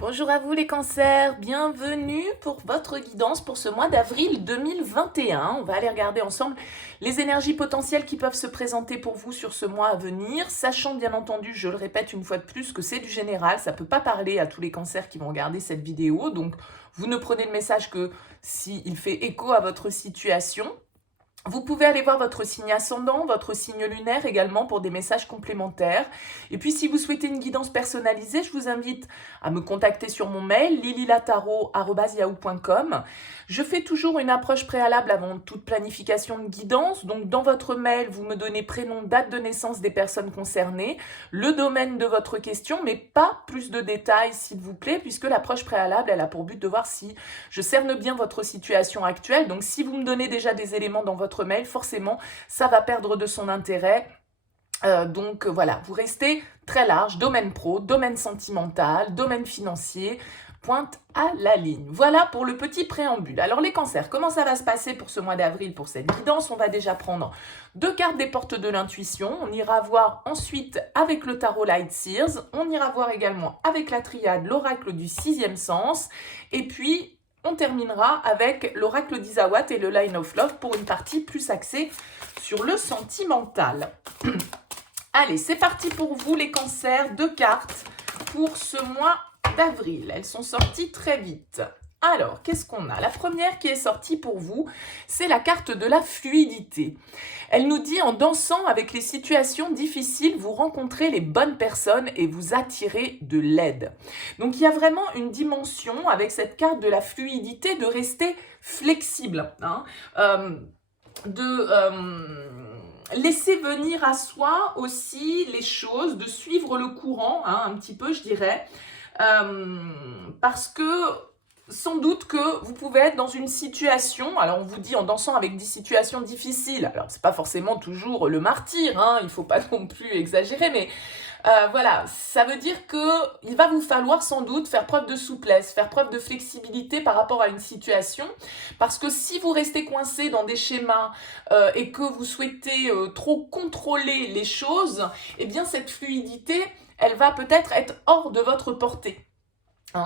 Bonjour à vous les cancers, bienvenue pour votre guidance pour ce mois d'avril 2021. On va aller regarder ensemble les énergies potentielles qui peuvent se présenter pour vous sur ce mois à venir, sachant bien entendu, je le répète une fois de plus, que c'est du général, ça ne peut pas parler à tous les cancers qui vont regarder cette vidéo, donc vous ne prenez le message que s'il fait écho à votre situation. Vous pouvez aller voir votre signe ascendant, votre signe lunaire également pour des messages complémentaires. Et puis si vous souhaitez une guidance personnalisée, je vous invite à me contacter sur mon mail lililataro@yahoo.com. Je fais toujours une approche préalable avant toute planification de guidance. Donc dans votre mail, vous me donnez prénom, date de naissance des personnes concernées, le domaine de votre question, mais pas plus de détails s'il vous plaît, puisque l'approche préalable, elle a pour but de voir si je cerne bien votre situation actuelle. Donc si vous me donnez déjà des éléments dans votre mail, forcément, ça va perdre de son intérêt. Donc voilà, vous restez très large, domaine pro, domaine sentimental, domaine financier, pointe à la ligne. Voilà pour le petit préambule. Alors les cancers, comment ça va se passer pour ce mois d'avril, pour cette guidance? On va déjà prendre 2 cartes des portes de l'intuition. On ira voir ensuite avec le tarot Light Seers. On ira voir également avec la triade l'oracle du 6e sens. Et puis on terminera avec l'oracle d'Isawat et le Line of Love pour une partie plus axée sur le sentimental. Allez, c'est parti pour vous les cancers, 2 cartes pour ce mois d'avril. Elles sont sorties très vite. Alors, qu'est-ce qu'on a? La première qui est sortie pour vous, c'est la carte de la fluidité. Elle nous dit, en dansant avec les situations difficiles, vous rencontrez les bonnes personnes et vous attirez de l'aide. Donc, il y a vraiment une dimension avec cette carte de la fluidité de rester flexible, laisser venir à soi aussi les choses, de suivre le courant, un petit peu, je dirais, parce que sans doute que vous pouvez être dans une situation, alors on vous dit en dansant avec des situations difficiles, alors c'est pas forcément toujours le martyr, il faut pas non plus exagérer, mais voilà, ça veut dire qu'il va vous falloir sans doute faire preuve de souplesse, faire preuve de flexibilité par rapport à une situation, parce que si vous restez coincé dans des schémas et que vous souhaitez trop contrôler les choses, eh bien cette fluidité, elle va peut-être être hors de votre portée.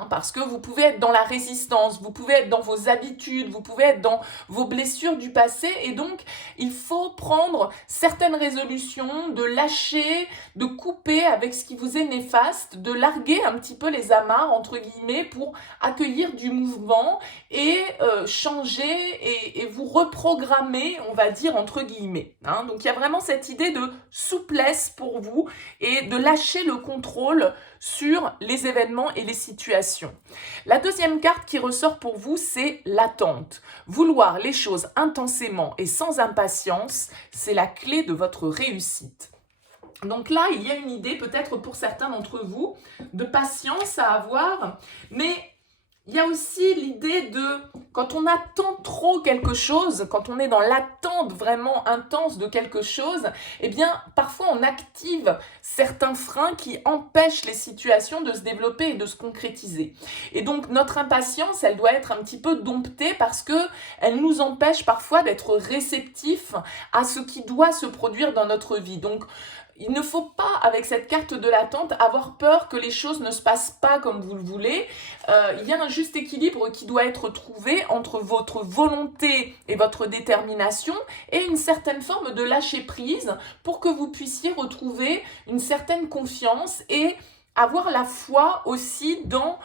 Parce que vous pouvez être dans la résistance, vous pouvez être dans vos habitudes, vous pouvez être dans vos blessures du passé, et donc il faut prendre certaines résolutions, de lâcher, de couper avec ce qui vous est néfaste, de larguer un petit peu les amarres entre guillemets pour accueillir du mouvement et changer et vous reprogrammer, on va dire entre guillemets. Donc il y a vraiment cette idée de souplesse pour vous et de lâcher le contrôle sur les événements et les situations. La deuxième carte qui ressort pour vous, c'est l'attente. Vouloir les choses intensément et sans impatience, c'est la clé de votre réussite. Donc là, il y a une idée, peut-être pour certains d'entre vous, de patience à avoir, mais il y a aussi l'idée de, quand on attend trop quelque chose, quand on est dans l'attente vraiment intense de quelque chose, eh bien, parfois on active certains freins qui empêchent les situations de se développer et de se concrétiser. Et donc, notre impatience, elle doit être un petit peu domptée parce qu'elle nous empêche parfois d'être réceptifs à ce qui doit se produire dans notre vie. Donc, il ne faut pas, avec cette carte de l'attente, avoir peur que les choses ne se passent pas comme vous le voulez. Il y a un juste équilibre qui doit être trouvé entre votre volonté et votre détermination et une certaine forme de lâcher prise pour que vous puissiez retrouver une certaine confiance et avoir la foi aussi dans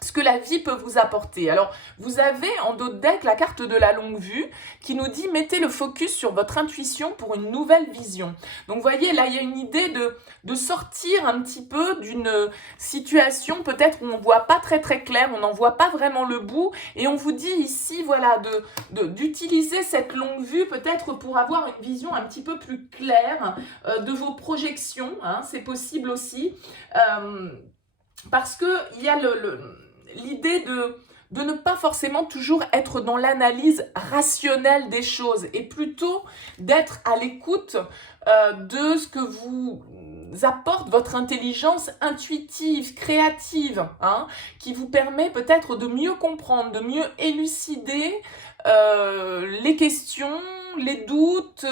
ce que la vie peut vous apporter. Alors, vous avez en dos de deck la carte de la longue vue qui nous dit « Mettez le focus sur votre intuition pour une nouvelle vision ». Donc, vous voyez, là, il y a une idée de sortir un petit peu d'une situation peut-être où on ne voit pas très très clair, on n'en voit pas vraiment le bout, et on vous dit ici, voilà, d'utiliser cette longue vue peut-être pour avoir une vision un petit peu plus claire de vos projections, c'est possible aussi, parce qu'il y a l'idée de ne pas forcément toujours être dans l'analyse rationnelle des choses et plutôt d'être à l'écoute de ce que vous apporte votre intelligence intuitive, créative, qui vous permet peut-être de mieux comprendre, de mieux élucider les questions, les doutes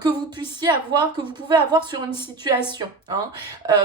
que vous puissiez avoir, que vous pouvez avoir sur une situation.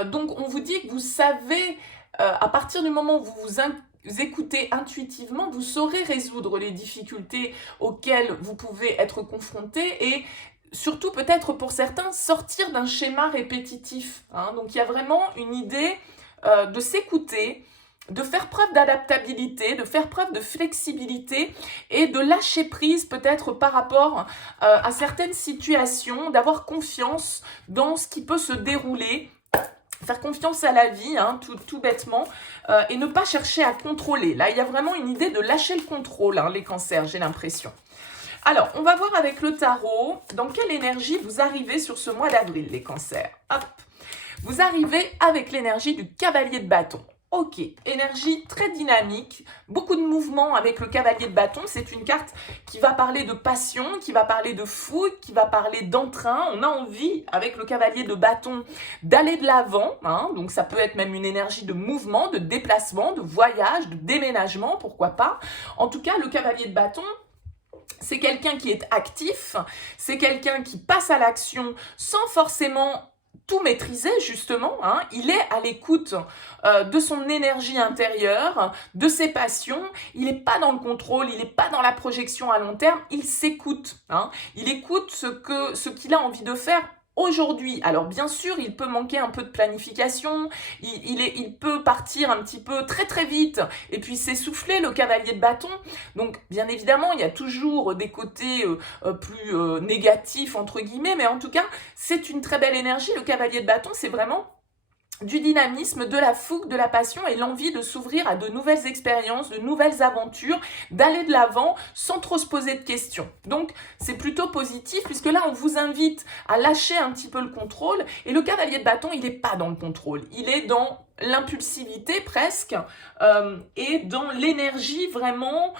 Donc on vous dit que vous savez à partir du moment où vous écoutez intuitivement, vous saurez résoudre les difficultés auxquelles vous pouvez être confronté et surtout peut-être pour certains sortir d'un schéma répétitif. Hein. Donc il y a vraiment une idée de s'écouter, de faire preuve d'adaptabilité, de faire preuve de flexibilité et de lâcher prise peut-être par rapport à certaines situations, d'avoir confiance dans ce qui peut se dérouler, faire confiance à la vie, hein, tout bêtement, et ne pas chercher à contrôler. Là, il y a vraiment une idée de lâcher le contrôle, hein, les cancers, j'ai l'impression. Alors, on va voir avec le tarot dans quelle énergie vous arrivez sur ce mois d'avril, les cancers. Hop. Vous arrivez avec l'énergie du cavalier de bâton. Ok, énergie très dynamique, beaucoup de mouvements avec le cavalier de bâton. C'est une carte qui va parler de passion, qui va parler de fougue, qui va parler d'entrain. On a envie, avec le cavalier de bâton, d'aller de l'avant. Hein. Donc ça peut être même une énergie de mouvement, de déplacement, de voyage, de déménagement, pourquoi pas. En tout cas, le cavalier de bâton, c'est quelqu'un qui est actif, c'est quelqu'un qui passe à l'action sans forcément tout maîtriser justement, hein. Il est à l'écoute de son énergie intérieure, de ses passions, il n'est pas dans le contrôle, il n'est pas dans la projection à long terme, il s'écoute, hein. Il écoute ce qu'il a envie de faire aujourd'hui. Alors bien sûr, il peut manquer un peu de planification, il peut partir un petit peu très très vite et puis s'essouffler, le cavalier de bâton. Donc bien évidemment, il y a toujours des côtés plus négatifs entre guillemets, mais en tout cas, c'est une très belle énergie. Le cavalier de bâton, c'est vraiment du dynamisme, de la fougue, de la passion et l'envie de s'ouvrir à de nouvelles expériences, de nouvelles aventures, d'aller de l'avant sans trop se poser de questions. Donc, c'est plutôt positif puisque là, on vous invite à lâcher un petit peu le contrôle et le cavalier de bâton, il n'est pas dans le contrôle, il est dans l'impulsivité presque et dans l'énergie vraiment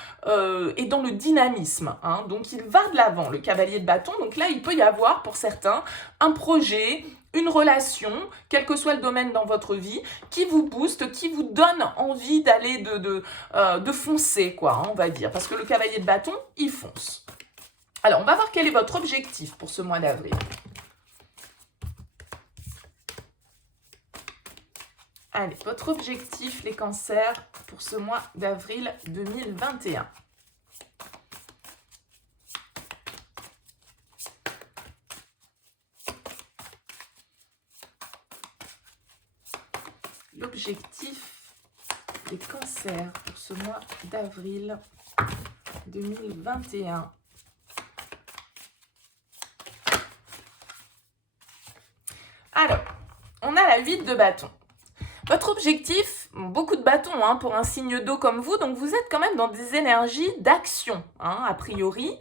et dans le dynamisme. Hein. Donc, il va de l'avant, le cavalier de bâton. Donc là, il peut y avoir pour certains un projet, une relation, quel que soit le domaine dans votre vie, qui vous booste, qui vous donne envie d'aller de foncer, quoi, hein, on va dire. Parce que le cavalier de bâton, il fonce. Alors, on va voir quel est votre objectif pour ce mois d'avril. Allez, votre objectif, les cancers, pour ce mois d'avril 2021. L'objectif des cancers pour ce mois d'avril 2021. Alors, on a la 8 de bâton. Votre objectif, beaucoup de bâtons hein, pour un signe d'eau comme vous, donc vous êtes quand même dans des énergies d'action, hein, a priori.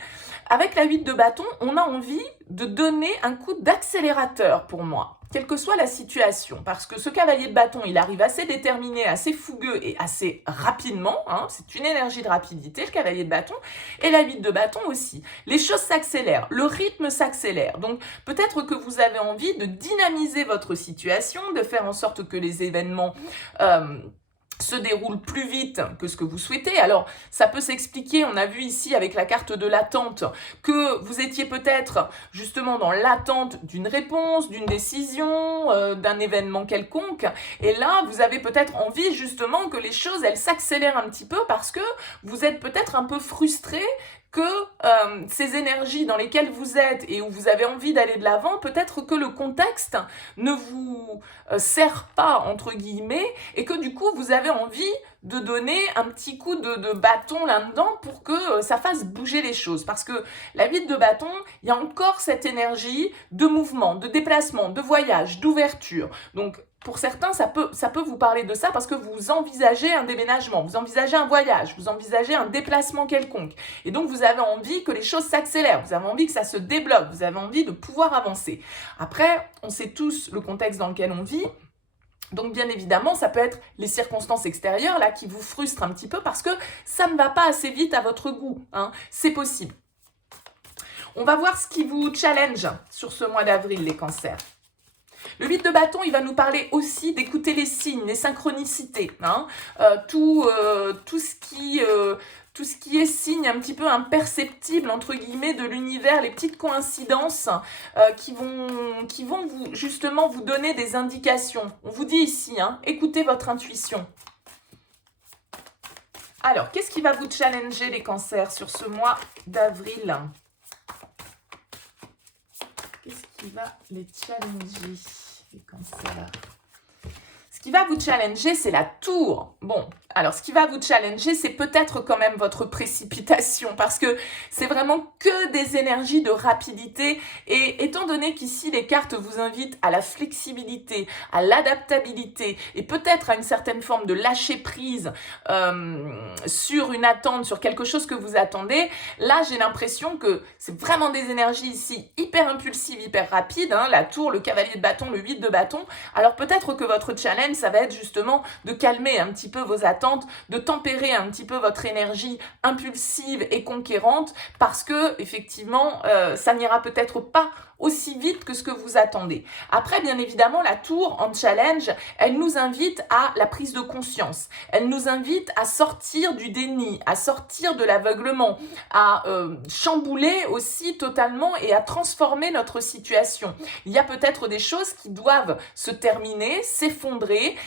Avec la 8 de bâton, on a envie de donner un coup d'accélérateur pour moi, quelle que soit la situation, parce que ce cavalier de bâton, il arrive assez déterminé, assez fougueux et assez rapidement, hein, c'est une énergie de rapidité, le cavalier de bâton, et la 8 de bâton aussi. Les choses s'accélèrent, le rythme s'accélère, donc peut-être que vous avez envie de dynamiser votre situation, de faire en sorte que les événements se déroule plus vite que ce que vous souhaitez. Alors, ça peut s'expliquer, on a vu ici avec la carte de l'attente, que vous étiez peut-être justement dans l'attente d'une réponse, d'une décision, d'un événement quelconque. Et là, vous avez peut-être envie justement que les choses, elles s'accélèrent un petit peu parce que vous êtes peut-être un peu frustré que ces énergies dans lesquelles vous êtes et où vous avez envie d'aller de l'avant, peut-être que le contexte ne vous sert pas, entre guillemets, et que du coup, vous avez envie de donner un petit coup de bâton là-dedans pour que ça fasse bouger les choses. Parce que la 8 de bâton, il y a encore cette énergie de mouvement, de déplacement, de voyage, d'ouverture. Donc, pour certains, ça peut vous parler de ça parce que vous envisagez un déménagement, vous envisagez un voyage, vous envisagez un déplacement quelconque. Et donc, vous avez envie que les choses s'accélèrent, vous avez envie que ça se débloque, vous avez envie de pouvoir avancer. Après, on sait tous le contexte dans lequel on vit. Donc, bien évidemment, ça peut être les circonstances extérieures là qui vous frustrent un petit peu parce que ça ne va pas assez vite à votre goût. Hein. C'est possible. On va voir ce qui vous challenge sur ce mois d'avril, les cancers. Le 8 de bâton, il va nous parler aussi d'écouter les signes, les synchronicités, hein, tout ce qui tout ce qui est signe un petit peu imperceptible, entre guillemets, de l'univers, les petites coïncidences qui vont vous, justement vous donner des indications. On vous dit ici, hein, écoutez votre intuition. Alors, qu'est-ce qui va vous challenger les cancers sur ce mois d'avril? Qu'est-ce qui va les challenger, les cancers? Ce qui va vous challenger, c'est la tour. Bon, alors ce qui va vous challenger, c'est peut-être quand même votre précipitation, parce que c'est vraiment que des énergies de rapidité. Et étant donné qu'ici, les cartes vous invitent à la flexibilité, à l'adaptabilité, et peut-être à une certaine forme de lâcher prise sur une attente, sur quelque chose que vous attendez, là, j'ai l'impression que c'est vraiment des énergies ici hyper impulsives, hyper rapides, hein, la tour, le cavalier de bâton, le 8 de bâton. Alors peut-être que votre challenge, ça va être justement de calmer un petit peu vos attentes, de tempérer un petit peu votre énergie impulsive et conquérante, parce que effectivement, ça n'ira peut-être pas aussi vite que ce que vous attendez. Après, bien évidemment, la tour en challenge, elle nous invite à la prise de conscience. Elle nous invite à sortir du déni, à sortir de l'aveuglement, à chambouler aussi totalement et à transformer notre situation. Il y a peut-être des choses qui doivent se terminer, s'effondrer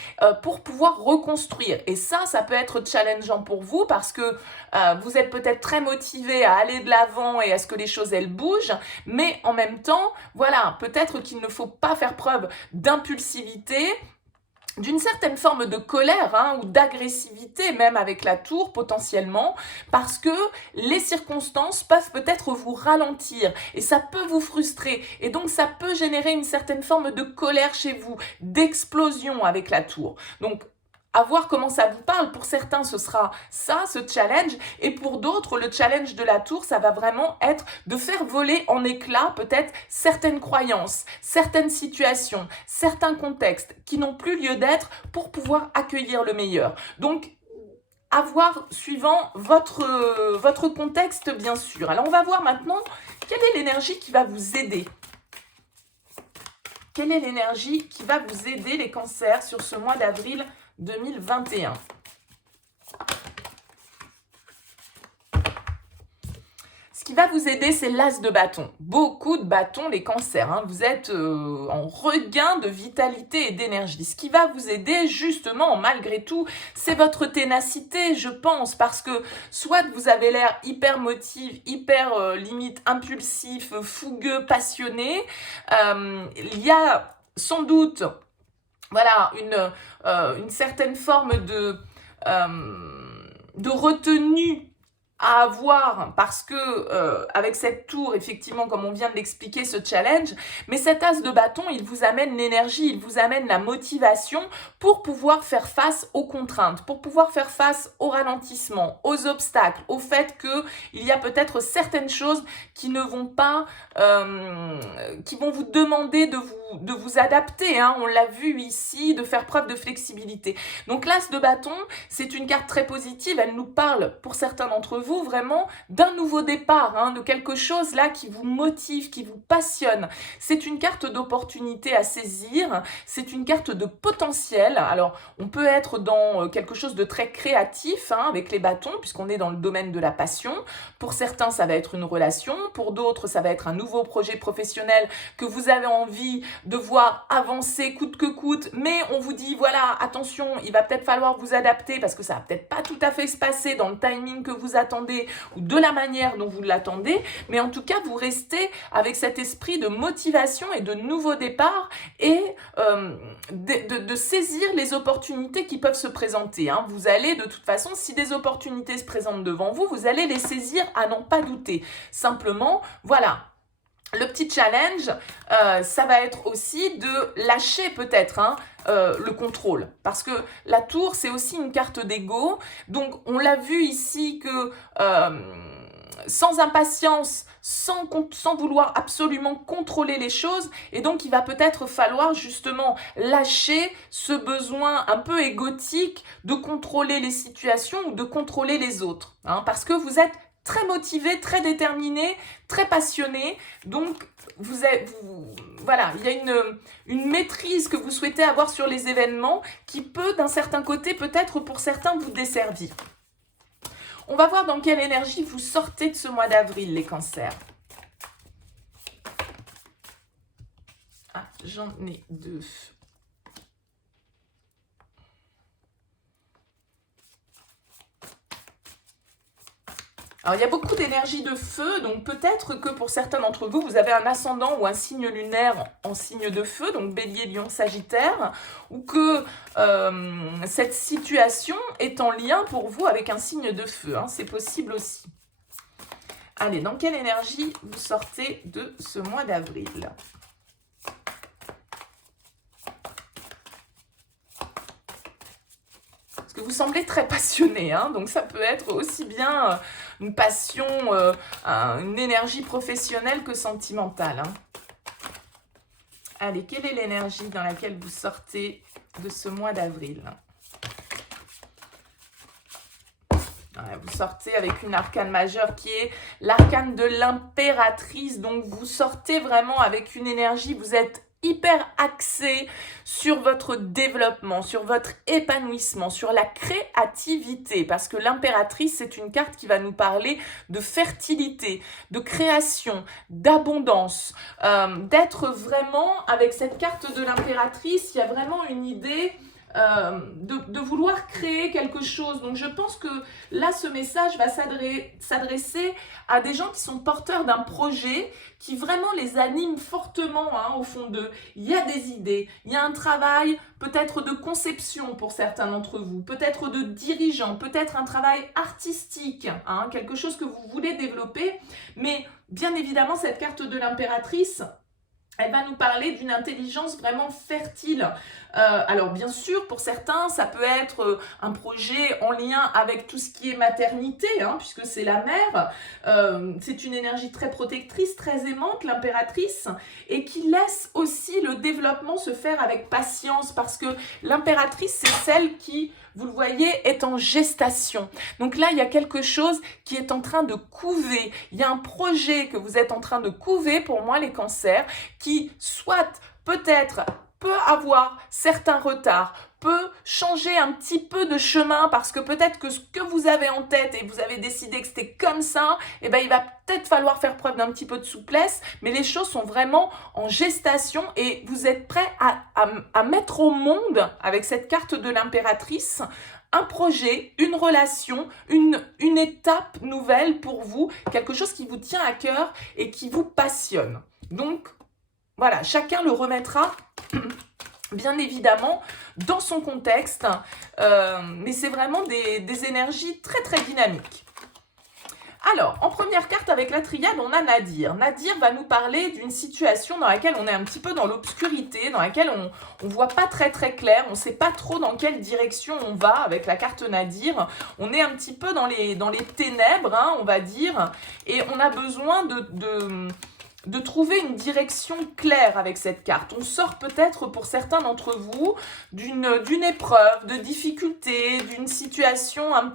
pour pouvoir reconstruire. Et ça peut être challengeant pour vous parce que vous êtes peut-être très motivé à aller de l'avant et à ce que les choses, elles bougent, mais en même temps, voilà, peut-être qu'il ne faut pas faire preuve d'impulsivité, d'une certaine forme de colère hein, ou d'agressivité même avec la tour potentiellement, parce que les circonstances peuvent peut-être vous ralentir et ça peut vous frustrer et donc ça peut générer une certaine forme de colère chez vous, d'explosion avec la tour. Donc à voir comment ça vous parle. Pour certains, ce sera ça, ce challenge. Et pour d'autres, le challenge de la tour, ça va vraiment être de faire voler en éclats peut-être certaines croyances, certaines situations, certains contextes qui n'ont plus lieu d'être pour pouvoir accueillir le meilleur. Donc, à voir suivant votre contexte, bien sûr. Alors, on va voir maintenant quelle est l'énergie qui va vous aider. Quelle est l'énergie qui va vous aider, les cancers, sur ce mois d'avril 2021. Ce qui va vous aider, c'est l'as de bâton. Beaucoup de bâtons, les cancers. Hein. Vous êtes en regain de vitalité et d'énergie. Ce qui va vous aider, justement, malgré tout, c'est votre ténacité, je pense. Parce que soit vous avez l'air hyper motivé, hyper limite impulsif, fougueux, passionné. Il y a sans doute... Voilà, une certaine forme de retenue à avoir parce que avec cette tour, effectivement, comme on vient de l'expliquer, ce challenge, mais cet as de bâton, il vous amène l'énergie, il vous amène la motivation pour pouvoir faire face aux contraintes, pour pouvoir faire face au ralentissement, aux obstacles, au fait qu'il y a peut-être certaines choses qui ne vont pas, qui vont vous demander de vous adapter, hein, on l'a vu ici, de faire preuve de flexibilité. Donc l'as de bâton, c'est une carte très positive, elle nous parle, pour certains d'entre vous, vraiment d'un nouveau départ, hein, de quelque chose là qui vous motive, qui vous passionne. C'est une carte d'opportunité à saisir, c'est une carte de potentiel. Alors, on peut être dans quelque chose de très créatif hein, avec les bâtons, puisqu'on est dans le domaine de la passion. Pour certains, ça va être une relation, pour d'autres, ça va être un nouveau projet professionnel que vous avez envie de voir avancer coûte que coûte, mais on vous dit, voilà, attention, il va peut-être falloir vous adapter parce que ça va peut-être pas tout à fait se passer dans le timing que vous attendez ou de la manière dont vous l'attendez, mais en tout cas, vous restez avec cet esprit de motivation et de nouveau départ et de saisir les opportunités qui peuvent se présenter. Hein. Vous allez, de toute façon, si des opportunités se présentent devant vous, vous allez les saisir à n'en pas douter. Simplement, voilà. Le petit challenge, ça va être aussi de lâcher peut-être hein, le contrôle. Parce que la tour, c'est aussi une carte d'ego. Donc, on l'a vu ici que sans impatience, sans vouloir absolument contrôler les choses. Et donc, il va peut-être falloir justement lâcher ce besoin un peu égotique de contrôler les situations ou de contrôler les autres. Hein, parce que vous êtes très motivé, très déterminé, très passionné. Donc, voilà, il y a une maîtrise que vous souhaitez avoir sur les événements qui peut, d'un certain côté, peut-être pour certains, vous desservir. On va voir dans quelle énergie vous sortez de ce mois d'avril, les cancers. Ah, j'en ai deux. Alors, il y a beaucoup d'énergie de feu, donc peut-être que pour certains d'entre vous, vous avez un ascendant ou un signe lunaire en signe de feu, donc Bélier, Lion, Sagittaire, ou que cette situation est en lien pour vous avec un signe de feu, hein, c'est possible aussi. Allez, dans quelle énergie vous sortez de ce mois d'avril ? Que vous semblez très passionné, hein, donc ça peut être aussi bien une passion, une énergie professionnelle que sentimentale. Hein. Allez, quelle est l'énergie dans laquelle vous sortez de ce mois d'avril ? Vous sortez avec une arcane majeure qui est l'arcane de l'impératrice, donc vous sortez vraiment avec une énergie, vous êtes hyper axé sur votre développement, sur votre épanouissement, sur la créativité, parce que l'impératrice, c'est une carte qui va nous parler de fertilité, de création, d'abondance, d'être vraiment, avec cette carte de l'impératrice, il y a vraiment une idée de vouloir créer quelque chose. Donc je pense que là, ce message va s'adresser à des gens qui sont porteurs d'un projet qui vraiment les anime fortement, hein, au fond d'eux. Il y a des idées, il y a un travail peut-être de conception pour certains d'entre vous, peut-être de dirigeant, peut-être un travail artistique, hein, quelque chose que vous voulez développer. Mais bien évidemment, cette carte de l'impératrice, elle va nous parler d'une intelligence vraiment fertile. Alors bien sûr, pour certains, ça peut être un projet en lien avec tout ce qui est maternité, hein, puisque c'est la mère. C'est une énergie très protectrice, très aimante, l'impératrice, et qui laisse aussi le développement se faire avec patience, parce que l'impératrice, c'est celle qui, vous le voyez, est en gestation. Donc là, il y a quelque chose qui est en train de couver. Il y a un projet que vous êtes en train de couver, pour moi, les cancers, qui soit peut-être peut avoir certains retards, peut changer un petit peu de chemin parce que peut-être que ce que vous avez en tête et vous avez décidé que c'était comme ça, eh ben, il va peut-être falloir faire preuve d'un petit peu de souplesse, mais les choses sont vraiment en gestation et vous êtes prêt à mettre au monde, avec cette carte de l'impératrice, un projet, une relation, une étape nouvelle pour vous, quelque chose qui vous tient à cœur et qui vous passionne. Donc, voilà, chacun le remettra bien évidemment dans son contexte, mais c'est vraiment des énergies très très dynamiques. Alors, en première carte avec la triade, on a Nadir. Nadir va nous parler d'une situation dans laquelle on est un petit peu dans l'obscurité, dans laquelle on ne voit pas très très clair, on ne sait pas trop dans quelle direction on va avec la carte Nadir. On est un petit peu dans les ténèbres, hein, on va dire, et on a besoin de trouver une direction claire avec cette carte. On sort peut-être pour certains d'entre vous d'une épreuve, de difficulté, d'une situation un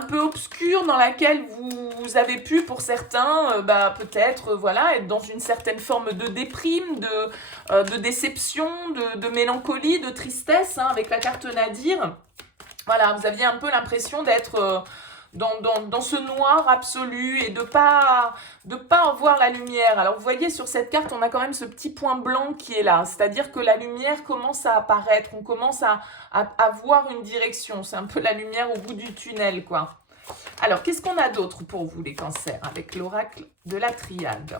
peu obscure dans laquelle vous avez pu, pour certains, peut-être voilà, être dans une certaine forme de déprime, de déception, de mélancolie, de tristesse, hein, avec la carte Nadir. Voilà, vous aviez un peu l'impression d'être dans ce noir absolu et de pas en voir la lumière. Alors vous voyez, sur cette carte, on a quand même ce petit point blanc qui est là, c'est-à-dire que la lumière commence à apparaître, on commence à voir une direction, c'est un peu la lumière au bout du tunnel, quoi. Alors, qu'est-ce qu'on a d'autre pour vous, les cancers, avec l'oracle de la triade ?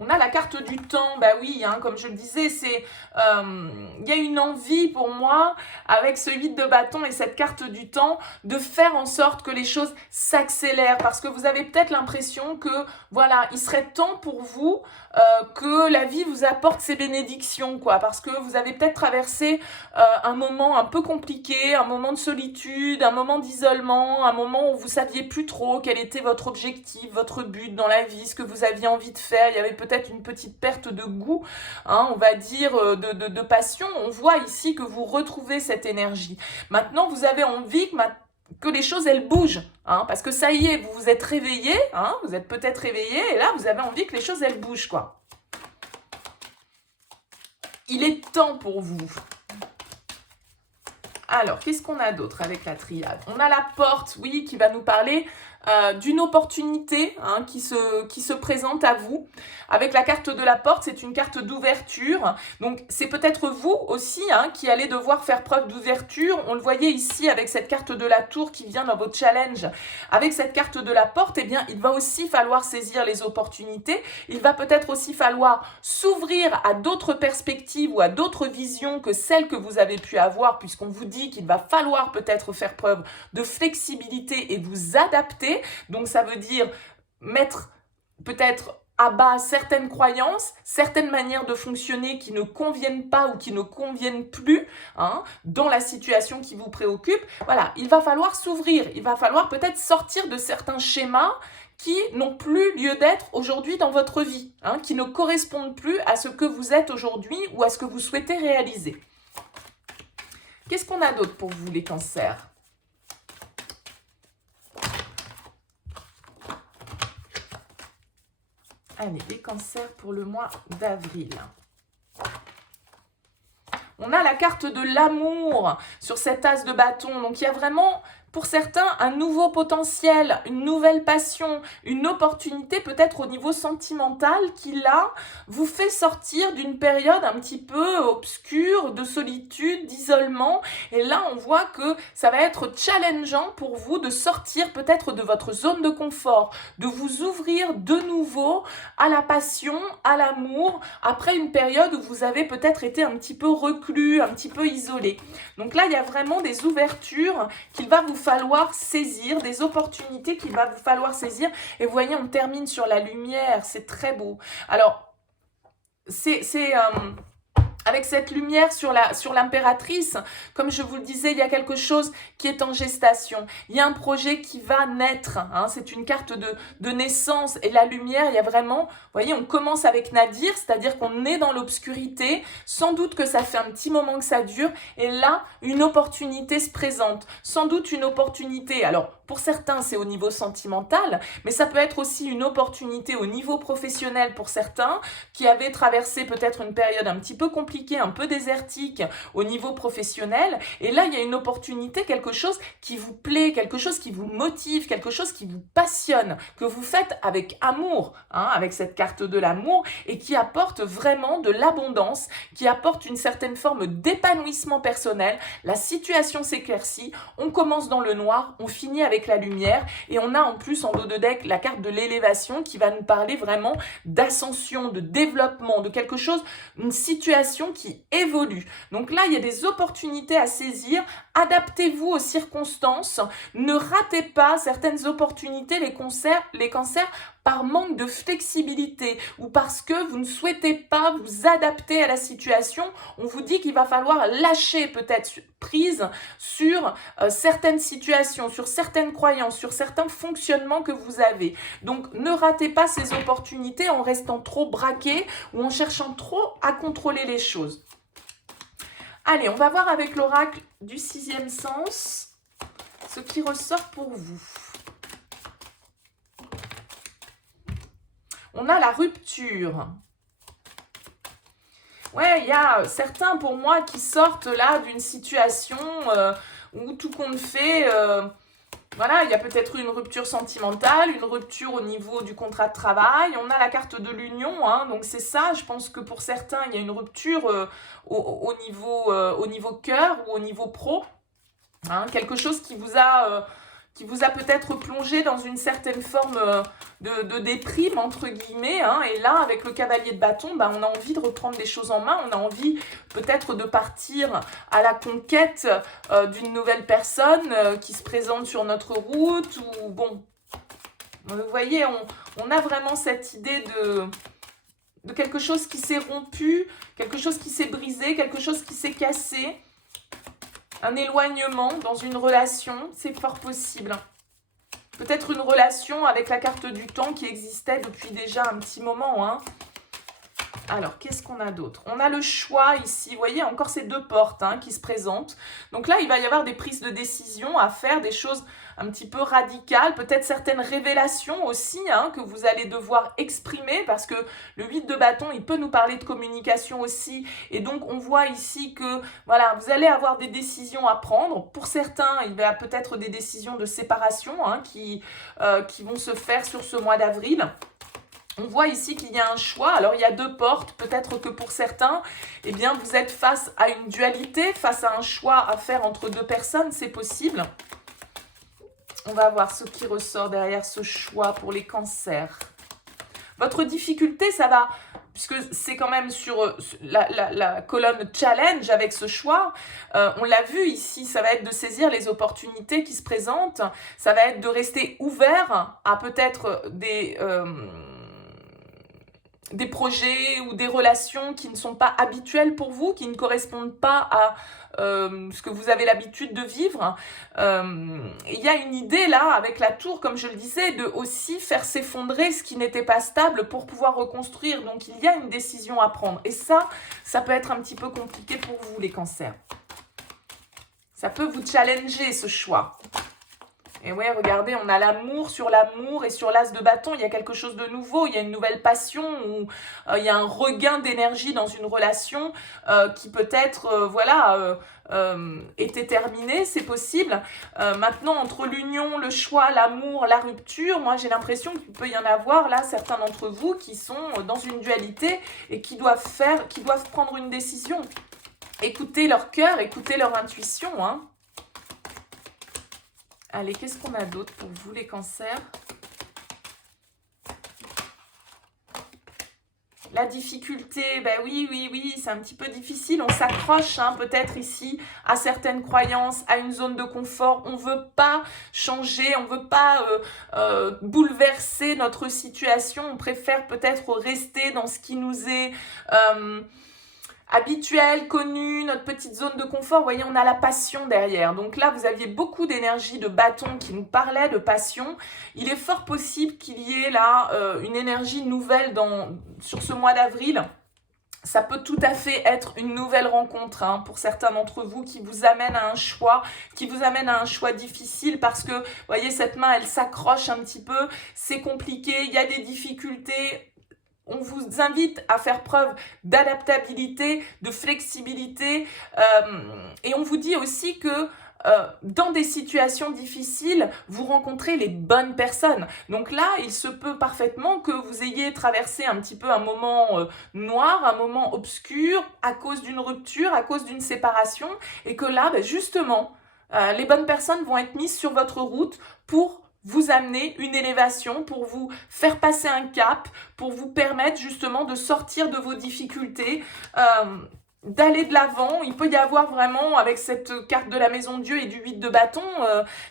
On a la carte du temps, bah oui, hein, comme je le disais, il y a une envie pour moi, avec ce 8 de bâton et cette carte du temps, de faire en sorte que les choses s'accélèrent, parce que vous avez peut-être l'impression que, voilà, il serait temps pour vous que la vie vous apporte ses bénédictions, quoi, parce que vous avez peut-être traversé un moment un peu compliqué, un moment de solitude, un moment d'isolement, un moment où vous saviez plus trop quel était votre objectif, votre but dans la vie, ce que vous aviez envie de faire. Il y avait peut-être une petite perte de goût, hein, on va dire, de passion. On voit ici que vous retrouvez cette énergie. Maintenant, vous avez envie que les choses, elles bougent, hein, parce que ça y est, vous vous êtes réveillé, hein, vous êtes peut-être réveillé, et là, vous avez envie que les choses, elles bougent, quoi. Il est temps pour vous. Alors, qu'est-ce qu'on a d'autre avec la triade? On a la porte, oui, qui va nous parler d'une opportunité hein, qui se présente à vous. Avec la carte de la porte, c'est une carte d'ouverture. Donc, c'est peut-être vous aussi hein, qui allez devoir faire preuve d'ouverture. On le voyait ici avec cette carte de la tour qui vient dans votre challenge. Avec cette carte de la porte, eh bien, il va aussi falloir saisir les opportunités. Il va peut-être aussi falloir s'ouvrir à d'autres perspectives ou à d'autres visions que celles que vous avez pu avoir, puisqu'on vous dit qu'il va falloir peut-être faire preuve de flexibilité et vous adapter. Donc, ça veut dire mettre peut-être à bas certaines croyances, certaines manières de fonctionner qui ne conviennent pas ou qui ne conviennent plus hein, dans la situation qui vous préoccupe. Voilà, il va falloir s'ouvrir, il va falloir peut-être sortir de certains schémas qui n'ont plus lieu d'être aujourd'hui dans votre vie, hein, qui ne correspondent plus à ce que vous êtes aujourd'hui ou à ce que vous souhaitez réaliser. Qu'est-ce qu'on a d'autre pour vous, les cancers ? Allez, les cancers pour le mois d'avril. On a la carte de l'amour sur cet as de bâton. Donc, il y a vraiment, pour certains, un nouveau potentiel, une nouvelle passion, une opportunité peut-être au niveau sentimental qui, là, vous fait sortir d'une période un petit peu obscure, de solitude, d'isolement. Et là, on voit que ça va être challengeant pour vous de sortir peut-être de votre zone de confort, de vous ouvrir de nouveau à la passion, à l'amour, après une période où vous avez peut-être été un petit peu reclus, un petit peu isolé. Donc là, il y a vraiment des ouvertures qu'il va vous falloir saisir, des opportunités qu'il va vous falloir saisir. Et vous voyez, on termine sur la lumière, c'est très beau. Alors, avec cette lumière sur l'impératrice, comme je vous le disais, il y a quelque chose qui est en gestation. Il y a un projet qui va naître. Hein, c'est une carte de naissance. Et la lumière, il y a vraiment... Vous voyez, on commence avec Nadir, c'est-à-dire qu'on est dans l'obscurité. Sans doute que ça fait un petit moment que ça dure. Et là, une opportunité se présente. Sans doute une opportunité. Alors, pour certains, c'est au niveau sentimental. Mais ça peut être aussi une opportunité au niveau professionnel pour certains qui avaient traversé peut-être une période un petit peu compliquée, un peu désertique au niveau professionnel. Et là, il y a une opportunité, quelque chose qui vous plaît, quelque chose qui vous motive, quelque chose qui vous passionne, que vous faites avec amour, hein, avec cette carte de l'amour, et qui apporte vraiment de l'abondance, qui apporte une certaine forme d'épanouissement personnel. La situation s'éclaircit, on commence dans le noir, on finit avec la lumière, et on a en plus en dos de deck la carte de l'élévation qui va nous parler vraiment d'ascension, de développement, de quelque chose, une situation qui évolue. Donc là, il y a des opportunités à saisir. Adaptez-vous aux circonstances. Ne ratez pas certaines opportunités, les cancers, par manque de flexibilité ou parce que vous ne souhaitez pas vous adapter à la situation. On vous dit qu'il va falloir lâcher peut-être prise sur certaines situations, sur certaines croyances, sur certains fonctionnements que vous avez. Donc, ne ratez pas ces opportunités en restant trop braqué ou en cherchant trop à contrôler les choses. Allez, on va voir avec l'oracle du 6e sens ce qui ressort pour vous. On a la rupture. Ouais, il y a certains pour moi qui sortent là d'une situation où tout compte fait, voilà, il y a peut-être une rupture sentimentale, une rupture au niveau du contrat de travail. On a la carte de l'union, hein, donc c'est ça. Je pense que pour certains, il y a une rupture au niveau cœur ou au niveau pro. Hein, quelque chose qui vous a peut-être plongé dans une certaine forme de déprime, entre guillemets. Hein, et là, avec le cavalier de bâton, on a envie de reprendre les choses en main. On a envie peut-être de partir à la conquête d'une nouvelle personne qui se présente sur notre route. Ou bon, vous voyez, on a vraiment cette idée de quelque chose qui s'est rompu, quelque chose qui s'est brisé, quelque chose qui s'est cassé. Un éloignement dans une relation, c'est fort possible. Peut-être une relation avec la carte du temps qui existait depuis déjà un petit moment. Hein. Alors, qu'est-ce qu'on a d'autre? On a le choix ici, vous voyez, encore ces deux portes hein, qui se présentent. Donc là, il va y avoir des prises de décision à faire, des choses un petit peu radicales, peut-être certaines révélations aussi hein, que vous allez devoir exprimer parce que le 8 de bâton, il peut nous parler de communication aussi. Et donc, on voit ici que voilà, vous allez avoir des décisions à prendre. Pour certains, il y a peut-être des décisions de séparation hein, qui vont se faire sur ce mois d'avril. On voit ici qu'il y a un choix. Alors, il y a deux portes. Peut-être que pour certains, eh bien, vous êtes face à une dualité, face à un choix à faire entre deux personnes. C'est possible. On va voir ce qui ressort derrière ce choix pour les cancers. Votre difficulté, ça va, puisque c'est quand même sur la colonne challenge avec ce choix, on l'a vu ici, ça va être de saisir les opportunités qui se présentent. Ça va être de rester ouvert à peut-être des projets ou des relations qui ne sont pas habituelles pour vous, qui ne correspondent pas à ce que vous avez l'habitude de vivre. Il y a une idée là, avec la tour, comme je le disais, de aussi faire s'effondrer ce qui n'était pas stable pour pouvoir reconstruire. Donc il y a une décision à prendre. Et ça peut être un petit peu compliqué pour vous, les cancers. Ça peut vous challenger, ce choix. Et ouais, regardez, on a l'amour sur l'amour et sur l'as de bâton, il y a quelque chose de nouveau, il y a une nouvelle passion, ou il y a un regain d'énergie dans une relation qui peut-être, était terminée, c'est possible. Maintenant, entre l'union, le choix, l'amour, la rupture, moi j'ai l'impression qu'il peut y en avoir là, certains d'entre vous qui sont dans une dualité et qui doivent prendre une décision. Écoutez leur cœur, écoutez leur intuition, hein. Allez, qu'est-ce qu'on a d'autre pour vous, les cancers? La difficulté, ben oui, c'est un petit peu difficile. On s'accroche hein, peut-être ici à certaines croyances, à une zone de confort. On ne veut pas changer, on ne veut pas bouleverser notre situation. On préfère peut-être rester dans ce qui nous est habituel, connu, notre petite zone de confort. Vous voyez, on a la passion derrière. Donc là, vous aviez beaucoup d'énergie de bâton qui nous parlait de passion. Il est fort possible qu'il y ait là une énergie nouvelle sur ce mois d'avril. Ça peut tout à fait être une nouvelle rencontre hein, pour certains d'entre vous qui vous amène à un choix, difficile parce que, vous voyez, cette main, elle s'accroche un petit peu. C'est compliqué, il y a des difficultés. On vous invite à faire preuve d'adaptabilité, de flexibilité et on vous dit aussi que dans des situations difficiles, vous rencontrez les bonnes personnes. Donc là, il se peut parfaitement que vous ayez traversé un petit peu un moment noir, un moment obscur à cause d'une rupture, à cause d'une séparation et que là, justement, les bonnes personnes vont être mises sur votre route pour vous amener une élévation, pour vous faire passer un cap, pour vous permettre justement de sortir de vos difficultés, d'aller de l'avant. Il peut y avoir vraiment, avec cette carte de la maison de Dieu et du 8 de bâton,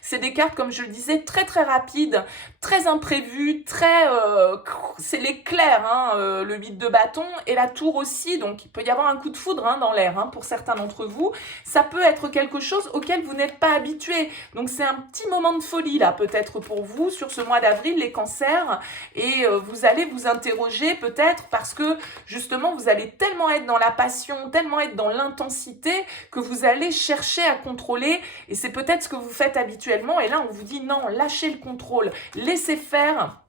c'est des cartes, comme je le disais, très très rapides, très imprévues, c'est l'éclair, hein, le 8 de bâton, et la tour aussi, donc il peut y avoir un coup de foudre hein, dans l'air, hein, pour certains d'entre vous. Ça peut être quelque chose auquel vous n'êtes pas habitué, donc c'est un petit moment de folie là, peut-être pour vous, sur ce mois d'avril, les cancers, et vous allez vous interroger peut-être parce que, justement, vous allez tellement être dans la passion, tellement être dans l'intensité que vous allez chercher à contrôler et c'est peut-être ce que vous faites habituellement et là on vous dit non, lâchez le contrôle, laissez faire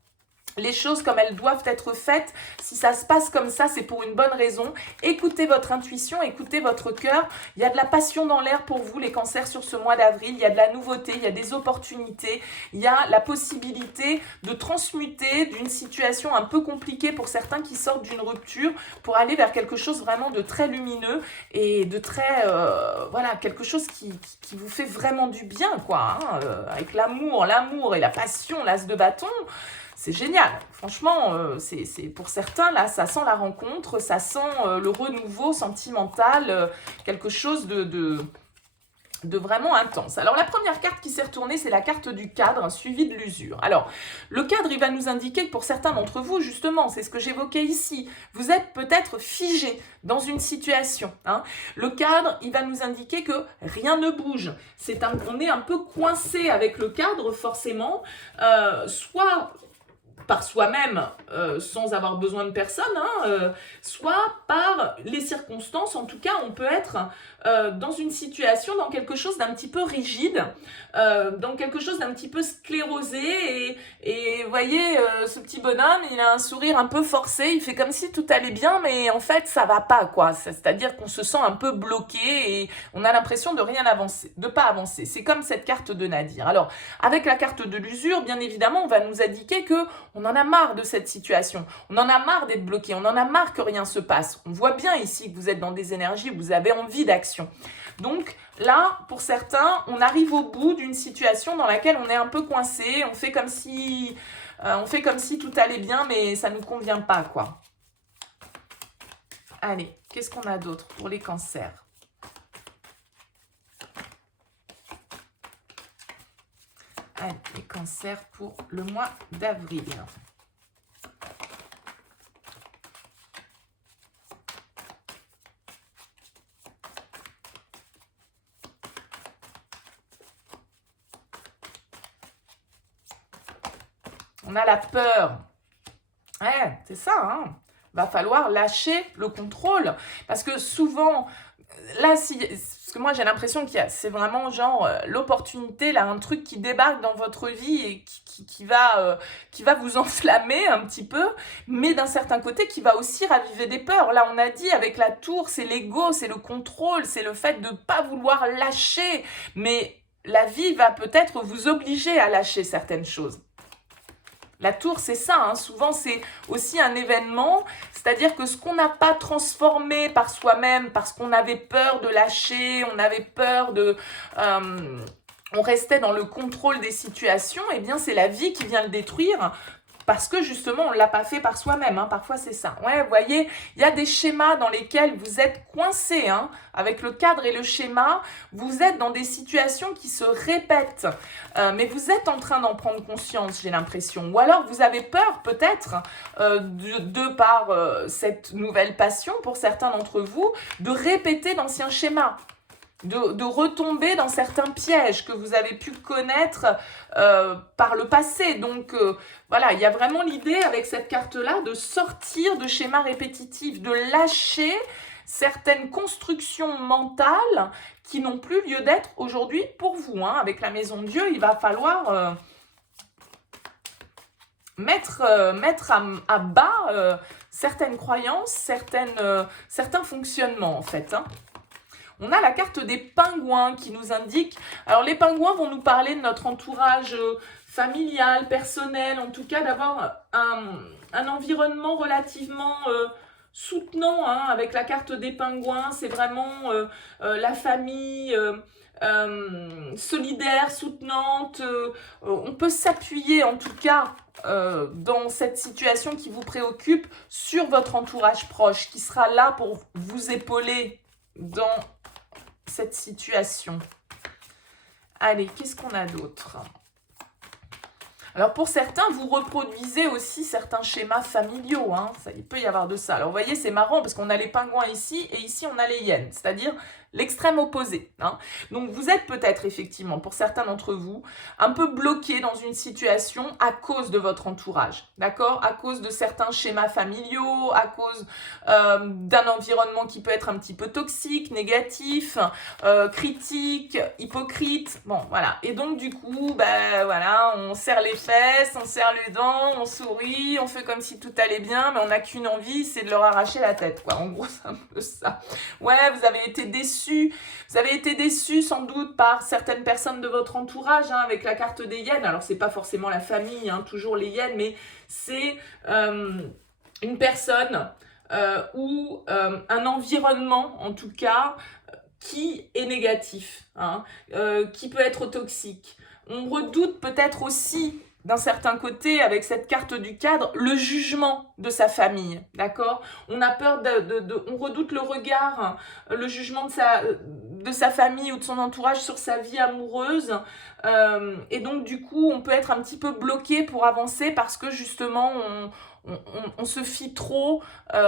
les choses comme elles doivent être faites. Si ça se passe comme ça, c'est pour une bonne raison. Écoutez votre intuition, écoutez votre cœur. Il y a de la passion dans l'air pour vous, les cancers, sur ce mois d'avril. Il y a de la nouveauté, il y a des opportunités. Il y a la possibilité de transmuter d'une situation un peu compliquée pour certains qui sortent d'une rupture pour aller vers quelque chose vraiment de très lumineux et de très, quelque chose qui vous fait vraiment du bien, quoi. Hein, avec l'amour et la passion, l'as de bâton. C'est génial, franchement, c'est pour certains, là, ça sent la rencontre, ça sent le renouveau sentimental, quelque chose de vraiment intense. Alors, la première carte qui s'est retournée, c'est la carte du cadre, suivie de l'usure. Alors, le cadre, il va nous indiquer que pour certains d'entre vous, justement, c'est ce que j'évoquais ici, vous êtes peut-être figé dans une situation. Hein. Le cadre, il va nous indiquer que rien ne bouge. On est un peu coincé avec le cadre, forcément, soit par soi-même, sans avoir besoin de personne, hein, soit par les circonstances. En tout cas, on peut être dans une situation, dans quelque chose d'un petit peu rigide, dans quelque chose d'un petit peu sclérosé. Et vous voyez, ce petit bonhomme, il a un sourire un peu forcé, il fait comme si tout allait bien, mais en fait, ça va pas, quoi. C'est-à-dire qu'on se sent un peu bloqué et on a l'impression de rien avancer, de pas avancer. C'est comme cette carte de Nadir. Alors, avec la carte de l'usure, bien évidemment, on va nous indiquer que on en a marre de cette situation, on en a marre d'être bloqué, on en a marre que rien se passe. On voit bien ici que vous êtes dans des énergies où vous avez envie d'action. Donc là, pour certains, on arrive au bout d'une situation dans laquelle on est un peu coincé, on fait comme si tout allait bien, mais ça ne nous convient pas, quoi. Allez, qu'est-ce qu'on a d'autre pour les cancers? Allez, les cancers pour le mois d'avril. On a la peur. Ouais, c'est ça, hein. Va falloir lâcher le contrôle. Parce que souvent, là, parce que moi j'ai l'impression c'est vraiment genre l'opportunité, là, un truc qui débarque dans votre vie et qui va vous enflammer un petit peu, mais d'un certain côté qui va aussi raviver des peurs. Là, on a dit avec la tour, c'est l'ego, c'est le contrôle, c'est le fait de ne pas vouloir lâcher. Mais la vie va peut-être vous obliger à lâcher certaines choses. La tour, c'est ça, hein. Souvent c'est aussi un événement, c'est-à-dire que ce qu'on n'a pas transformé par soi-même, parce qu'on avait peur de lâcher, on avait peur de... on restait dans le contrôle des situations, et bien c'est la vie qui vient le détruire, parce que justement, on ne l'a pas fait par soi-même, hein. Parfois c'est ça. Ouais, vous voyez, il y a des schémas dans lesquels vous êtes coincé, hein, avec le cadre et le schéma. Vous êtes dans des situations qui se répètent, mais vous êtes en train d'en prendre conscience, j'ai l'impression. Ou alors vous avez peur peut-être, de par cette nouvelle passion, pour certains d'entre vous, de répéter d'anciens schémas. De retomber dans certains pièges que vous avez pu connaître par le passé. Donc voilà, il y a vraiment l'idée avec cette carte-là de sortir de schémas répétitifs, de lâcher certaines constructions mentales qui n'ont plus lieu d'être aujourd'hui pour vous, hein. Avec la Maison de Dieu, il va falloir mettre à bas certaines croyances, certains fonctionnements en fait, hein. On a la carte des pingouins qui nous indique... Alors, les pingouins vont nous parler de notre entourage familial, personnel, en tout cas d'avoir un environnement relativement soutenant, hein. Avec la carte des pingouins, c'est vraiment la famille... solidaire, soutenante, on peut s'appuyer en tout cas dans cette situation qui vous préoccupe sur votre entourage proche qui sera là pour vous épauler dans cette situation. Allez, qu'est-ce qu'on a d'autre? Alors pour certains, vous reproduisez aussi certains schémas familiaux, hein. Il peut y avoir de ça. Alors vous voyez, c'est marrant parce qu'on a les pingouins ici et ici on a les hyènes, c'est-à-dire l'extrême opposé, hein. Donc vous êtes peut-être effectivement, pour certains d'entre vous, un peu bloqué dans une situation à cause de votre entourage, d'accord? À cause de certains schémas familiaux, à cause d'un environnement qui peut être un petit peu toxique, négatif, critique, hypocrite, bon voilà. Et donc du coup, ben voilà, on serre les fesses, on serre les dents, on sourit, on fait comme si tout allait bien, mais on n'a qu'une envie, c'est de leur arracher la tête, quoi. En gros, c'est un peu ça. Ouais, vous avez été déçus. Vous avez été déçus sans doute par certaines personnes de votre entourage, hein, avec la carte des hyènes. Alors, c'est pas forcément la famille, hein, toujours les hyènes, mais c'est une personne ou un environnement, en tout cas, qui est négatif, hein, qui peut être toxique. On redoute peut-être aussi, d'un certain côté, avec cette carte du cadre, le jugement de sa famille, d'accord? On a peur on redoute le regard, le jugement de sa famille ou de son entourage sur sa vie amoureuse, et donc du coup, on peut être un petit peu bloqué pour avancer parce que justement, on se fie trop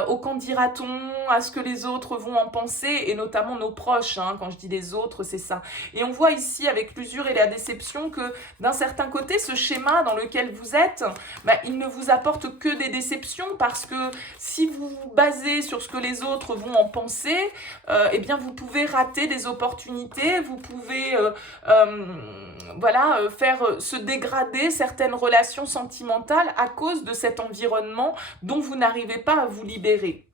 au qu'en dira-t-on, à ce que les autres vont en penser, et notamment nos proches, hein, quand je dis les autres, c'est ça. Et on voit ici, avec l'usure et la déception, que d'un certain côté, ce schéma dans lequel vous êtes, il ne vous apporte que des déceptions, parce que si vous vous basez sur ce que les autres vont en penser, eh bien vous pouvez rater des opportunités, vous pouvez faire se dégrader certaines relations sentimentales à cause de cet environnement dont vous n'arrivez pas à vous libérer.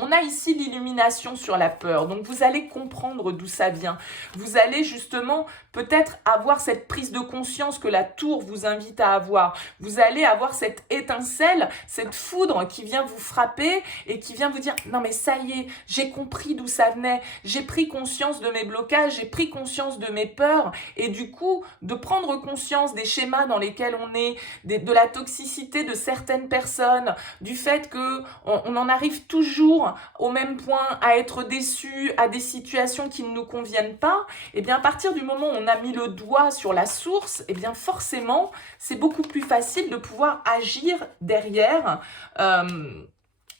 On a ici l'illumination sur la peur, donc vous allez comprendre d'où ça vient. Vous allez justement peut-être avoir cette prise de conscience que la tour vous invite à avoir. Vous allez avoir cette étincelle, cette foudre qui vient vous frapper et qui vient vous dire « Non mais ça y est, j'ai compris d'où ça venait, j'ai pris conscience de mes blocages, j'ai pris conscience de mes peurs. » Et du coup, de prendre conscience des schémas dans lesquels on est, de la toxicité de certaines personnes, du fait qu'on en arrive toujours au même point à être déçu, à des situations qui ne nous conviennent pas, et bien à partir du moment où on a mis le doigt sur la source, et bien forcément, c'est beaucoup plus facile de pouvoir agir derrière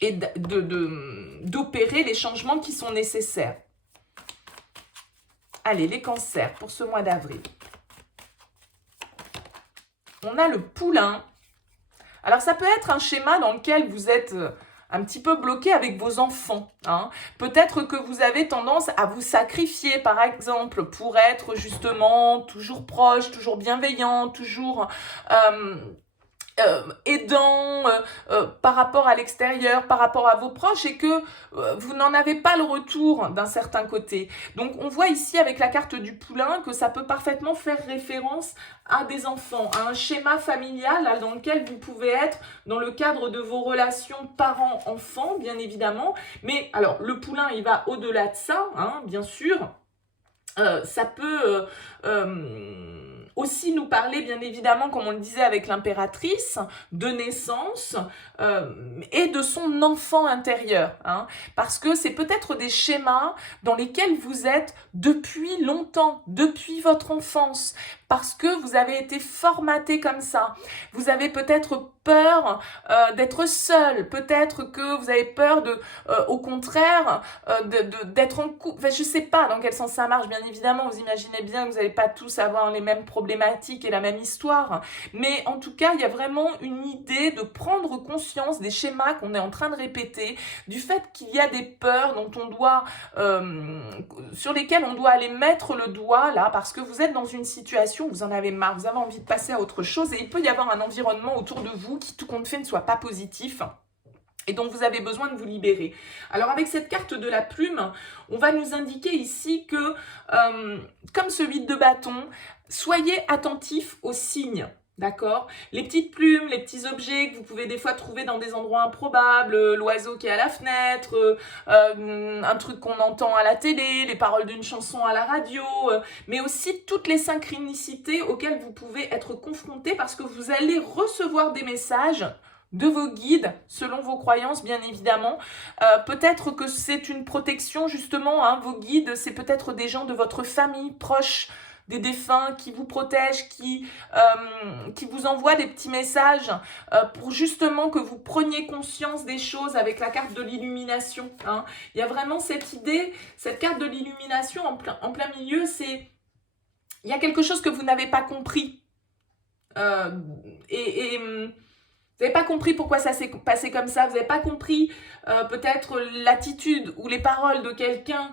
et d'opérer les changements qui sont nécessaires. Allez, les cancers pour ce mois d'avril. On a le poulain. Alors ça peut être un schéma dans lequel vous êtes un petit peu bloqué avec vos enfants. Hein. Peut-être que vous avez tendance à vous sacrifier, par exemple, pour être justement toujours proche, toujours bienveillant, toujours aidant par rapport à l'extérieur, par rapport à vos proches, et que vous n'en avez pas le retour d'un certain côté. Donc on voit ici avec la carte du poulain que ça peut parfaitement faire référence à des enfants, à un schéma familial là, dans lequel vous pouvez être dans le cadre de vos relations parents-enfants, bien évidemment. Mais alors le poulain, il va au-delà de ça, hein, bien sûr. Ça peut aussi nous parler, bien évidemment, comme on le disait avec l'impératrice, de naissance et de son enfant intérieur. Hein, parce que c'est peut-être des schémas dans lesquels vous êtes depuis longtemps, depuis votre enfance, parce que vous avez été formaté comme ça. Vous avez peut-être peur d'être seul, peut-être que vous avez peur au contraire, d'être en couple. Enfin, je ne sais pas dans quel sens ça marche, bien évidemment, vous imaginez bien que vous n'allez pas tous avoir les mêmes problématiques et la même histoire, mais en tout cas, il y a vraiment une idée de prendre conscience des schémas qu'on est en train de répéter, du fait qu'il y a des peurs dont on doit, sur lesquelles on doit aller mettre le doigt, là, parce que vous êtes dans une situation où vous en avez marre, vous avez envie de passer à autre chose, et il peut y avoir un environnement autour de vous qui, tout compte fait, ne soit pas positif, et dont vous avez besoin de vous libérer. Alors avec cette carte de la plume, on va nous indiquer ici que, comme ce 8 de bâton, soyez attentifs aux signes. D'accord? Les petites plumes, les petits objets que vous pouvez des fois trouver dans des endroits improbables, l'oiseau qui est à la fenêtre, un truc qu'on entend à la télé, les paroles d'une chanson à la radio, mais aussi toutes les synchronicités auxquelles vous pouvez être confrontés parce que vous allez recevoir des messages de vos guides, selon vos croyances, bien évidemment. Peut-être que c'est une protection, justement, hein, vos guides, c'est peut-être des gens de votre famille proche, des défunts qui vous protègent, qui vous envoient des petits messages pour justement que vous preniez conscience des choses avec la carte de l'illumination. Hein. Il y a vraiment cette idée, cette carte de l'illumination en plein milieu, c'est il y a quelque chose que vous n'avez pas compris. Vous n'avez pas compris pourquoi ça s'est passé comme ça, vous n'avez pas compris peut-être l'attitude ou les paroles de quelqu'un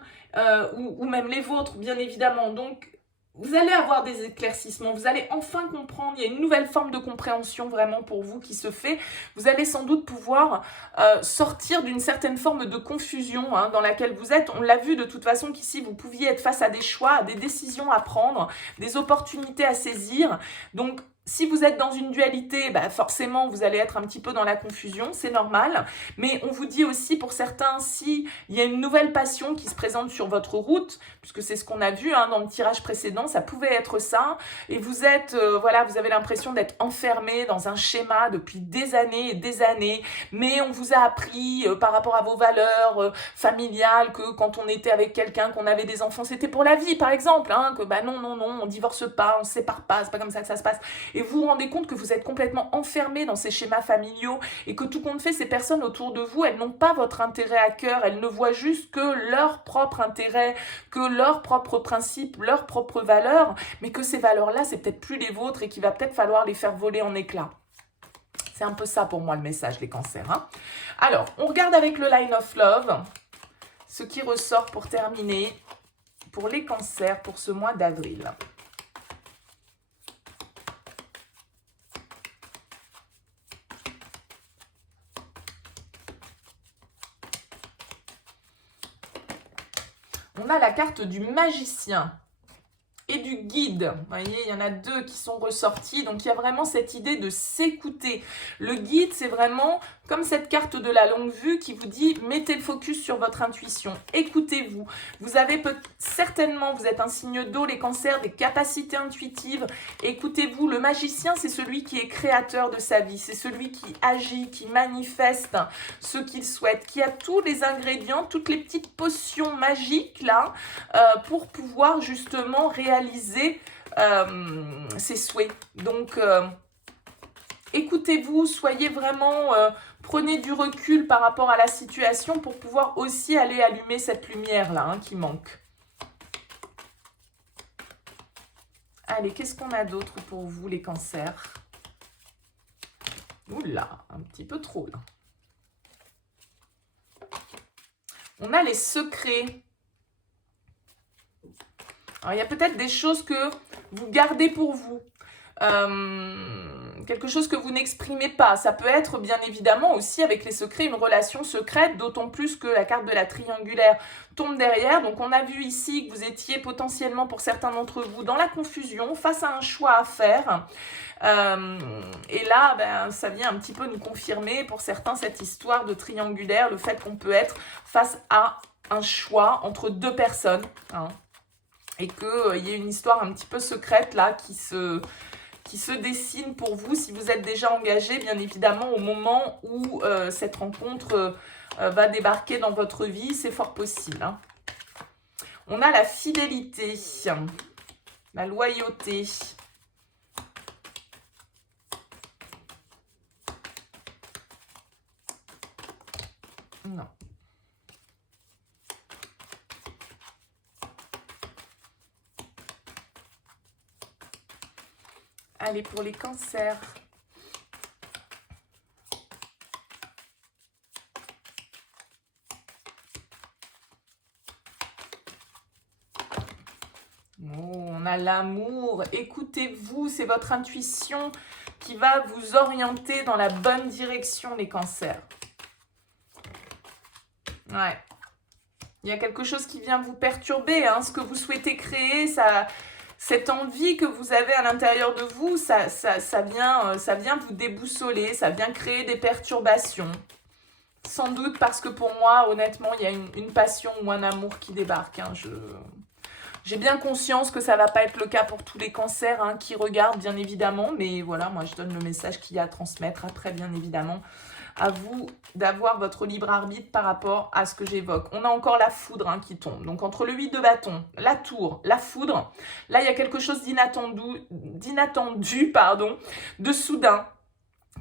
ou même les vôtres, bien évidemment. Donc, vous allez avoir des éclaircissements, vous allez enfin comprendre, il y a une nouvelle forme de compréhension vraiment pour vous qui se fait. Vous allez sans doute pouvoir sortir d'une certaine forme de confusion hein, dans laquelle vous êtes. On l'a vu de toute façon qu'ici, vous pouviez être face à des choix, à des décisions à prendre, des opportunités à saisir. Donc, si vous êtes dans une dualité, forcément, vous allez être un petit peu dans la confusion, c'est normal. Mais on vous dit aussi, pour certains, s'il y a une nouvelle passion qui se présente sur votre route, puisque c'est ce qu'on a vu hein, dans le tirage précédent, ça pouvait être ça. Et vous êtes, vous avez l'impression d'être enfermé dans un schéma depuis des années et des années. Mais on vous a appris, par rapport à vos valeurs familiales, que quand on était avec quelqu'un, qu'on avait des enfants, c'était pour la vie, par exemple. Hein, que non, on divorce pas, on se sépare pas, c'est pas comme ça que ça se passe. et vous vous rendez compte que vous êtes complètement enfermé dans ces schémas familiaux et que tout compte fait, ces personnes autour de vous, elles n'ont pas votre intérêt à cœur, elles ne voient juste que leur propre intérêt, que leurs propres principes, leurs propres valeurs, mais que ces valeurs-là, c'est peut-être plus les vôtres et qu'il va peut-être falloir les faire voler en éclats. C'est un peu ça pour moi le message, les cancers. Hein. Alors, on regarde avec le Line of Love ce qui ressort pour terminer pour les cancers pour ce mois d'avril. On a la carte du magicien et du guide. Vous voyez, il y en a deux qui sont ressortis. Donc, il y a vraiment cette idée de s'écouter. Le guide, c'est vraiment comme cette carte de la longue vue qui vous dit « Mettez le focus sur votre intuition. Écoutez-vous. » Vous avez certainement, vous êtes un signe d'eau, les cancers, des capacités intuitives. Écoutez-vous. Le magicien, c'est celui qui est créateur de sa vie. C'est celui qui agit, qui manifeste ce qu'il souhaite, qui a tous les ingrédients, toutes les petites potions magiques là, pour pouvoir justement réaliser ses souhaits. Donc, écoutez-vous, soyez vraiment, prenez du recul par rapport à la situation pour pouvoir aussi aller allumer cette lumière-là hein, qui manque. Allez, qu'est-ce qu'on a d'autre pour vous, les cancers? Oula, un petit peu trop, là. On a les secrets. Alors, il y a peut-être des choses que vous gardez pour vous. Quelque chose que vous n'exprimez pas. Ça peut être bien évidemment aussi avec les secrets une relation secrète, d'autant plus que la carte de la triangulaire tombe derrière. Donc on a vu ici que vous étiez potentiellement pour certains d'entre vous dans la confusion face à un choix à faire. Et là, ben, ça vient un petit peu nous confirmer pour certains cette histoire de triangulaire, le fait qu'on peut être face à un choix entre deux personnes. Hein, et qu'il y ait une histoire un petit peu secrète là qui se dessine pour vous si vous êtes déjà engagé, bien évidemment, au moment où cette rencontre va débarquer dans votre vie. C'est fort possible. Hein. On a la fidélité, la loyauté. Non. Allez, pour les cancers. Oh, on a l'amour. Écoutez-vous, c'est votre intuition qui va vous orienter dans la bonne direction, les cancers. Ouais. Il y a quelque chose qui vient vous perturber. Hein. Ce que vous souhaitez créer, ça... Cette envie que vous avez à l'intérieur de vous, ça vient vous déboussoler, ça vient créer des perturbations. Sans doute parce que pour moi, honnêtement, il y a une passion ou un amour qui débarque. Hein. J'ai bien conscience que ça ne va pas être le cas pour tous les cancers hein, qui regardent, bien évidemment. Mais voilà, moi, je donne le message qu'il y a à transmettre. Après, bien évidemment, à vous d'avoir votre libre arbitre par rapport à ce que j'évoque. On a encore la foudre hein, qui tombe. Donc, entre le 8 de bâton, la tour, la foudre, là, il y a quelque chose d'inattendu, de soudain.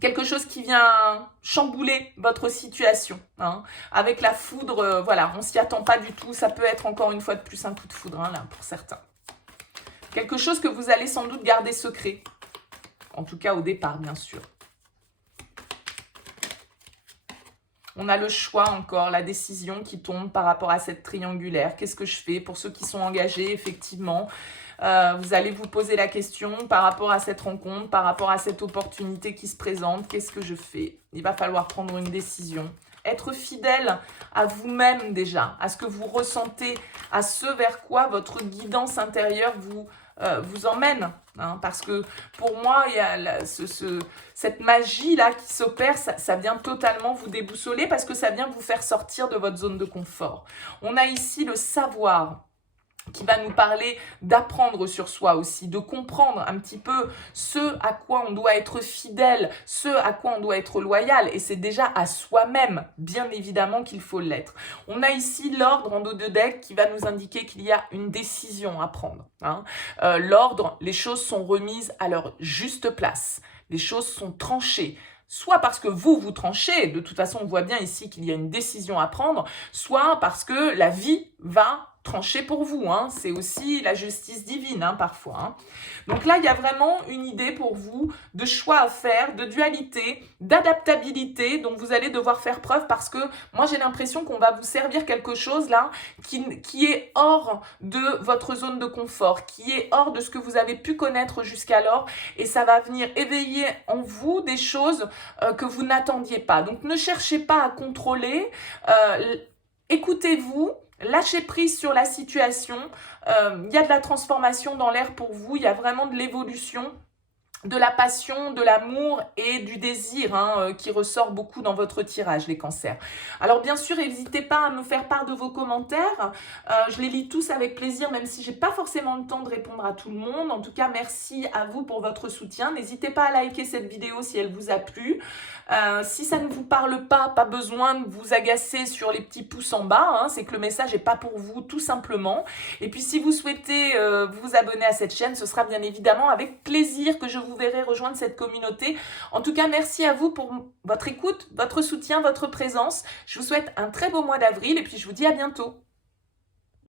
Quelque chose qui vient chambouler votre situation. Hein. Avec la foudre, voilà, on ne s'y attend pas du tout. Ça peut être encore une fois de plus un coup de foudre, hein, là, pour certains. Quelque chose que vous allez sans doute garder secret. En tout cas, au départ, bien sûr. On a le choix encore, la décision qui tombe par rapport à cette triangulaire. Qu'est-ce que je fais? Pour ceux qui sont engagés, effectivement, vous allez vous poser la question par rapport à cette rencontre, par rapport à cette opportunité qui se présente. Qu'est-ce que je fais? Il va falloir prendre une décision. Être fidèle à vous-même déjà, à ce que vous ressentez, à ce vers quoi votre guidance intérieure vous emmène. Hein, parce que pour moi, il y a cette magie-là qui s'opère, ça vient totalement vous déboussoler parce que ça vient vous faire sortir de votre zone de confort. On a ici le savoir. qui va nous parler d'apprendre sur soi aussi, de comprendre un petit peu ce à quoi on doit être fidèle, ce à quoi on doit être loyal, et c'est déjà à soi-même, bien évidemment, qu'il faut l'être. On a ici l'ordre en dos de deck qui va nous indiquer qu'il y a une décision à prendre. Hein. L'ordre, les choses sont remises à leur juste place, les choses sont tranchées. Soit parce que vous tranchez, de toute façon on voit bien ici qu'il y a une décision à prendre, soit parce que la vie va trancher pour vous, hein. C'est aussi la justice divine hein, parfois. Hein. Donc là, il y a vraiment une idée pour vous de choix à faire, de dualité, d'adaptabilité dont vous allez devoir faire preuve parce que moi j'ai l'impression qu'on va vous servir quelque chose là qui est hors de votre zone de confort, qui est hors de ce que vous avez pu connaître jusqu'alors et ça va venir éveiller en vous des choses que vous n'attendiez pas. Donc ne cherchez pas à contrôler, écoutez-vous. Lâchez prise sur la situation, il y a de la transformation dans l'air pour vous, il y a vraiment de l'évolution, de la passion, de l'amour et du désir hein, qui ressort beaucoup dans votre tirage, les cancers. Alors bien sûr, n'hésitez pas à me faire part de vos commentaires. Je les lis tous avec plaisir, même si j'ai pas forcément le temps de répondre à tout le monde. En tout cas, merci à vous pour votre soutien. N'hésitez pas à liker cette vidéo si elle vous a plu. Si ça ne vous parle pas besoin de vous agacer sur les petits pouces en bas. Hein, c'est que le message n'est pas pour vous, tout simplement. Et puis si vous souhaitez vous abonner à cette chaîne, ce sera bien évidemment avec plaisir que je vous verrai rejoindre cette communauté. En tout cas, merci à vous pour votre écoute, votre soutien, votre présence. Je vous souhaite un très beau mois d'avril et puis je vous dis à bientôt.